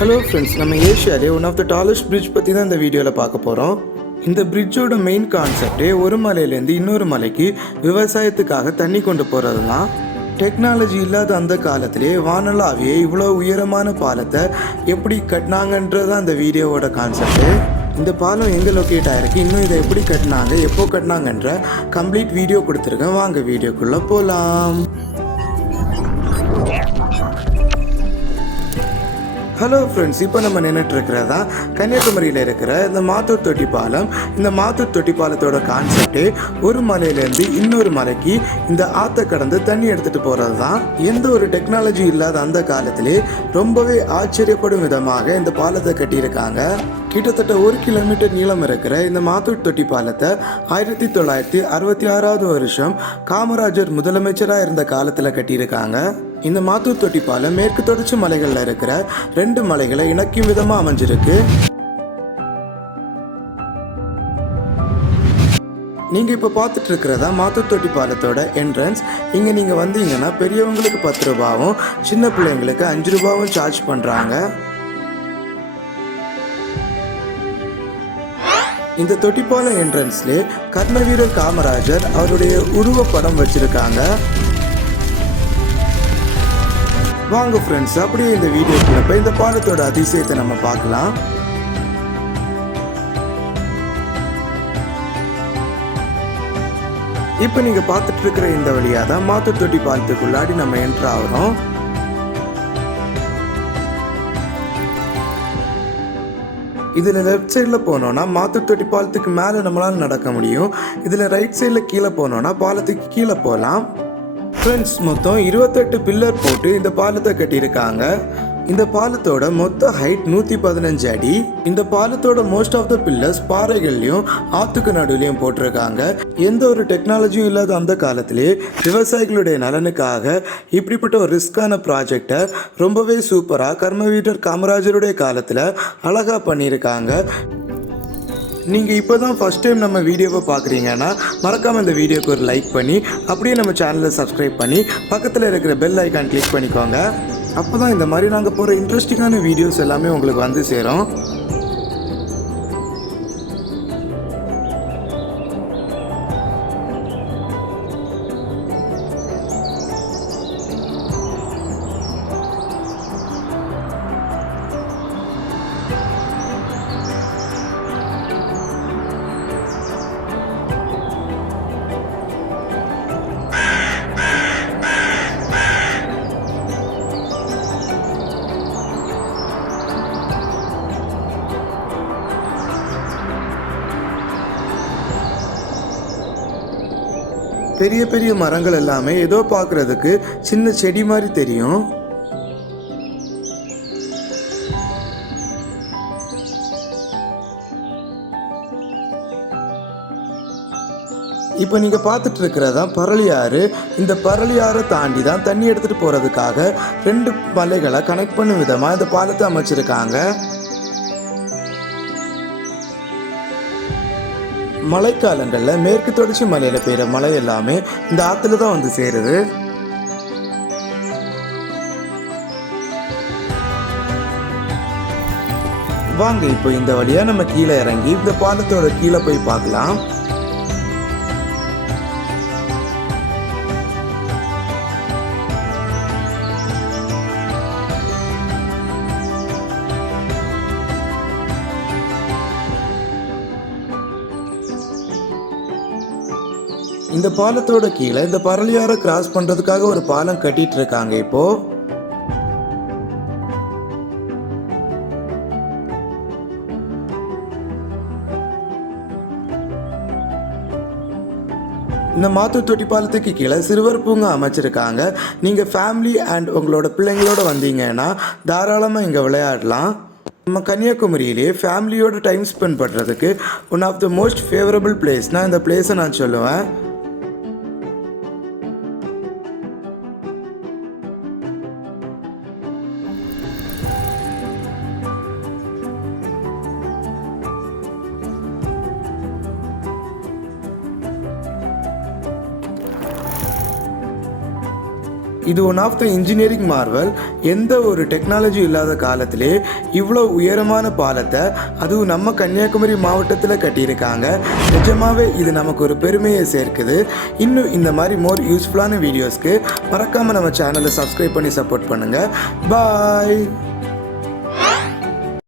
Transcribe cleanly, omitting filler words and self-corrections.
Hello friends, நம்ம ஏஷியாலே one of the tallest bridge பற்றி தான் இந்த வீடியோவில் பார்க்க போகிறோம். இந்த பிரிட்ஜோட மெயின் கான்செப்டே ஒரு மலையிலேருந்து இன்னொரு மலைக்கு விவசாயத்துக்காக தண்ணி கொண்டு போகிறது தான். டெக்னாலஜி இல்லாத அந்த காலத்திலே வானளாவியே இவ்வளோ உயரமான பாலத்தை எப்படி கட்டினாங்கன்றது தான் இந்த வீடியோவோட கான்செப்டு. இந்த பாலம் எங்கே லொக்கேட் ஆகிருக்கு, இன்னும் இதை எப்படி கட்டினாங்க, எப்போ கட்டினாங்கன்ற கம்ப்ளீட் வீடியோ கொடுத்துருக்கேன். வாங்க வீடியோக்குள்ளே போகலாம். ஹலோ ஃப்ரெண்ட்ஸ், இப்போ நம்ம நின்றுட்டுருக்கிறது தான் கன்னியாகுமரியில் இருக்கிற இந்த மாத்தூர் தொட்டி பாலம். இந்த மாத்தூர் தொட்டி பாலத்தோட கான்செப்டே ஒரு மலையிலேருந்து இன்னொரு மலைக்கு இந்த ஆற்றை கடந்து தண்ணி எடுத்துகிட்டு போகிறது தான். எந்த ஒரு டெக்னாலஜி இல்லாத அந்த காலத்திலே ரொம்பவே ஆச்சரியப்படும் விதமாக இந்த பாலத்தை கட்டியிருக்காங்க. கிட்டத்தட்ட 1 கிலோமீட்டர் நீளம் இருக்கிற இந்த மாத்தூர் தொட்டி பாலத்தை 1966 வருஷம் காமராஜர் முதலமைச்சராக இருந்த காலத்தில் கட்டியிருக்காங்க. இந்த மாத்தூர் தொட்டி பாலம் மேற்கு தொடர்ச்சி மலைகளில் இருக்கிற 2 மலைகளை இணைக்கும் விதமாக அமைஞ்சிருக்கு. நீங்கள் இப்போ பார்த்துட்டு இருக்கிறதா மாத்தூர் தொட்டி பாலத்தோட என்ட்ரன்ஸ். இங்கே நீங்கள் வந்தீங்கன்னா பெரியவங்களுக்கு 10 ரூபாவும் சின்ன பிள்ளைங்களுக்கு 5 ரூபாவும் சார்ஜ் பண்ணுறாங்க. இந்த தொட்டிப்பாலம் என்ட்ரன்ஸ்லேயே கர்மவீரர் காமராஜர் அவருடைய உருவப்படம் வச்சிருக்காங்க. வாங்க ஃப்ரெண்ட்ஸ், அப்படியே இந்த வீடியோக்குள்ள போய் இந்த பாலத்தோட அதிசயத்தை நம்ம பார்க்கலாம். இப்போ நீங்க பார்த்துட்டு இருக்கிற இந்த வழியா தான் மாத்தூர் தொட்டி பாலத்துக்குள்ளாடி நம்ம என்ட்ரு ஆகிறோம். இதில் லெஃப்ட் சைடில் போனோன்னா மாத்தூர் தொட்டி பாலத்துக்கு மேலே நம்மளால் நடக்க முடியும். இதில் ரைட் சைடில் கீழே போனோன்னா பாலத்துக்கு கீழே போகலாம். ஃப்ரெண்ட்ஸ், மொத்தம் 28 பில்லர் போட்டு இந்த பாலத்தை கட்டியிருக்காங்க. இந்த பாலத்தோட மொத்த ஹைட் 115 அடி. இந்த பாலத்தோட மோஸ்ட் ஆஃப் த பில்லர்ஸ் பாறைகள்லையும் ஆத்துக்கு நடுவுலையும் போட்டிருக்காங்க. எந்த ஒரு டெக்னாலஜியும் இல்லாத அந்த காலத்திலே விவசாயிகளுடைய நலனுக்காக இப்படிப்பட்ட ஒரு ரிஸ்கான ப்ராஜெக்டை ரொம்பவே சூப்பராக கர்மவீரர் காமராஜருடைய காலத்தில் அழகாக பண்ணியிருக்காங்க. நீங்கள் இப்போ தான் ஃபஸ்ட் டைம் நம்ம வீடியோவை பார்க்குறீங்கன்னா மறக்காமல் இந்த வீடியோக்கு ஒரு லைக் பண்ணி அப்படியே நம்ம சேனலை சப்ஸ்கிரைப் பண்ணி பக்கத்தில் இருக்கிற பெல் ஐக்கான் கிளிக் பண்ணிக்கோங்க. அப்போ தான் இந்த மாதிரி நாங்கள் போகிற இன்ட்ரெஸ்டிங்கான வீடியோஸ் எல்லாமே உங்களுக்கு வந்து சேரும். பெரிய பெரிய மரங்கள் எல்லாமே ஏதோ பார்க்குறதுக்கு சின்ன செடி மாதிரி தெரியும். இப்போ நீங்கள் பார்த்துட்டு இருக்கிறதான் பரளியாறு. இந்த பரளியாறை தாண்டி தான் தண்ணி எடுத்துகிட்டு போகிறதுக்காக 2 மலைகளை கனெக்ட் பண்ணும் விதமாக இந்த பாலத்தை அமைச்சிருக்காங்க. மழைக்காலங்களில் மேற்கு தொடர்ச்சி மலையில் பெய்கிற மழை எல்லாமே இந்த ஆற்றுல தான் வந்து சேருது. வாங்க இப்போ இந்த வழியாக நம்ம கீழே இறங்கி இந்த பாலத்தோட கீழே போய் பார்க்கலாம். இந்த பாலத்தோட கீழே இந்த பரளியாரை கிராஸ் பண்றதுக்காக ஒரு பாலம் கட்டிட்டு இருக்காங்க. இப்போ இந்த மாத்தூர் தொட்டி பாலத்துக்கு கீழே சிறுவர் பூங்கா அமைச்சிருக்காங்க. நீங்க ஃபேமிலி அண்ட் உங்களோட பிள்ளைங்களோட வந்தீங்கன்னா தாராளமாக இங்கே விளையாடலாம். நம்ம கன்னியாகுமரியிலே ஃபேமிலியோட டைம் ஸ்பெண்ட் பண்ணுறதுக்கு one of the most favourable பிளேஸ்னால் இந்த பிளேஸை நான் சொல்லுவேன். இது one of the engineering marvel. எந்த ஒரு டெக்னாலஜி இல்லாத காலத்திலே இவ்வளோ உயரமான பாலத்தை அதுவும் நம்ம கன்னியாகுமரி மாவட்டத்தில் கட்டியிருக்காங்க. நிஜமாவே இது நமக்கு ஒரு பெருமையை சேர்க்குது. இன்னும் இந்த மாதிரி மோர் யூஸ்ஃபுல்லான வீடியோஸ்க்கு மறக்காமல் நம்ம சேனலை சப்ஸ்கிரைப் பண்ணி சப்போர்ட் பண்ணுங்கள். பாய்.